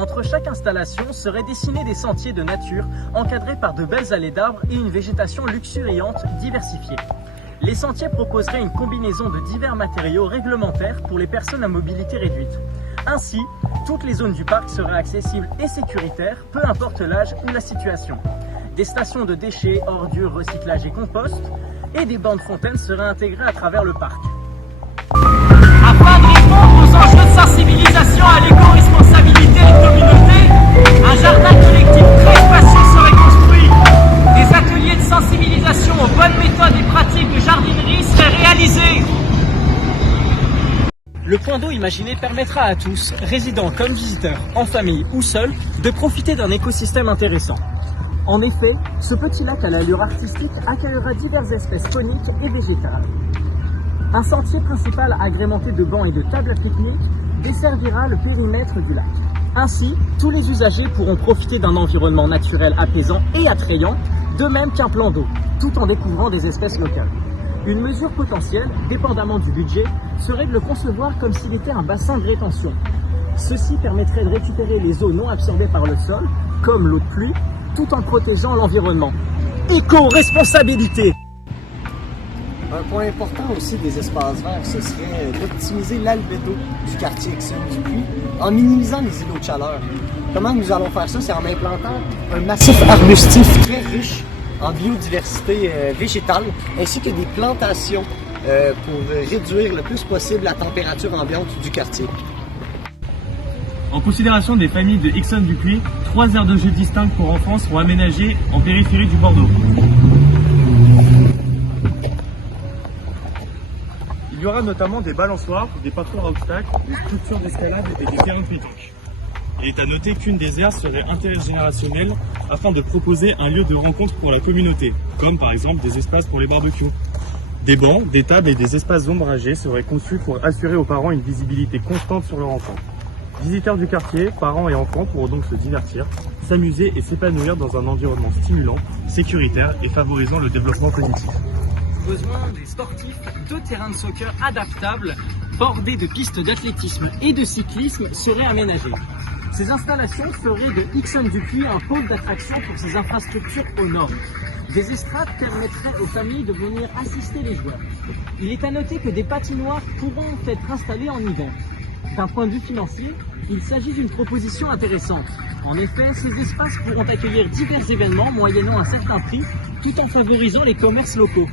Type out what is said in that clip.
Entre chaque installation seraient dessinés des sentiers de nature encadrés par de belles allées d'arbres et une végétation luxuriante diversifiée. Les sentiers proposeraient une combinaison de divers matériaux réglementaires pour les personnes à mobilité réduite. Ainsi, toutes les zones du parc seraient accessibles et sécuritaires, peu importe l'âge ou la situation. Des stations de déchets, ordures, recyclage et compost, et des bancs de fontaines seraient intégrés à travers le parc. Afin de répondre aux enjeux de sensibilisation à l'éco-responsabilité des communautés, un jardin collectif très spacieux serait construit. Des ateliers de sensibilisation aux bonnes méthodes et pratiques de jardinerie seraient réalisés. Le point d'eau imaginé permettra à tous, résidents comme visiteurs, en famille ou seuls, de profiter d'un écosystème intéressant. En effet, ce petit lac à l'allure artistique accueillera diverses espèces fauniques et végétales. Un sentier principal agrémenté de bancs et de tables à pique-nique desservira le périmètre du lac. Ainsi, tous les usagers pourront profiter d'un environnement naturel apaisant et attrayant, de même qu'un plan d'eau, tout en découvrant des espèces locales. Une mesure potentielle, dépendamment du budget, serait de le concevoir comme s'il était un bassin de rétention. Ceci permettrait de récupérer les eaux non absorbées par le sol, comme l'eau de pluie, tout en protégeant l'environnement. Éco-responsabilité! Un point important aussi des espaces verts, ce serait d'optimiser l'albédo du quartier Exxon-du-Puy en minimisant les îlots de chaleur. Comment nous allons faire ça? C'est en implantant un massif arbustif très riche en biodiversité végétale, ainsi que des plantations pour réduire le plus possible la température ambiante du quartier. En considération des familles de Exxon-du-Puy, 3 aires de jeux distinctes pour enfants seront aménagées en périphérie du Bordeaux. Il y aura notamment des balançoires, des parcours à obstacles, des structures d'escalade et des terrains de pétanque. Il est à noter qu'une des aires serait intergénérationnelle afin de proposer un lieu de rencontre pour la communauté, comme par exemple des espaces pour les barbecues. Des bancs, des tables et des espaces ombragés seraient conçus pour assurer aux parents une visibilité constante sur leur enfant. Visiteurs du quartier, parents et enfants pourront donc se divertir, s'amuser et s'épanouir dans un environnement stimulant, sécuritaire et favorisant le développement cognitif. Besoin des sportifs, 2 terrains de soccer adaptables, bordés de pistes d'athlétisme et de cyclisme seraient aménagés. Ces installations feraient de Exxon-du-Puy un pôle d'attraction pour ses infrastructures au nord. Des estrades permettraient aux familles de venir assister les joueurs. Il est à noter que des patinoires pourront être installées en hiver. D'un point de vue financier, il s'agit d'une proposition intéressante. En effet, ces espaces pourront accueillir divers événements moyennant un certain prix, tout en favorisant les commerces locaux.